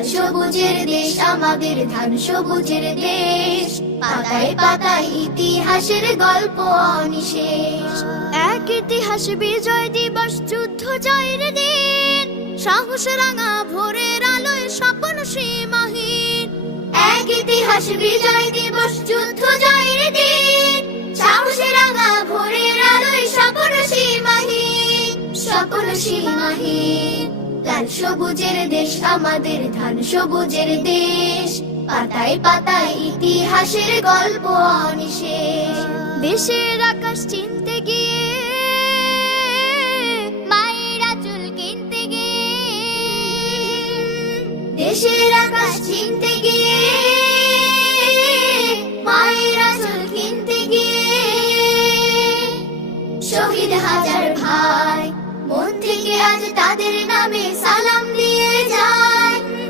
লাল সবুজের দেশ আমাদের, ধান সবুজের দেশ। পাতায় পাতায় ইতিহাসের গল্প অনিশেষ। এক ইতিহাস বিজয় দিবস, যুদ্ধ জয়ের দিন, সাহস রাঙা ভোরের আলোয় স্বপ্ন সীমাহীন। এক ইতিহাস বিজয় দিবস, যুদ্ধ জয়ের দিন, সাহসে রাঙা ভোরের আলোয় স্বপ্ন সীমাহীন, স্বপ্ন সীমাহীন। লাল সবুজের দেশ আমাদের, ধান সবুজের দেশ। পাতায় পাতায় ইতিহাসের গল্প অনিশেষ। দেশের আকাশ চিনতে গিয়ে, মায়ের আঁচল কিনতে গিয়ে, দেশের আকাশ চিনতে গিয়ে, মায়ের আঁচল কিনতে গিয়ে। শহীদ হাজার ভাই, মন থেকে আজ তাদের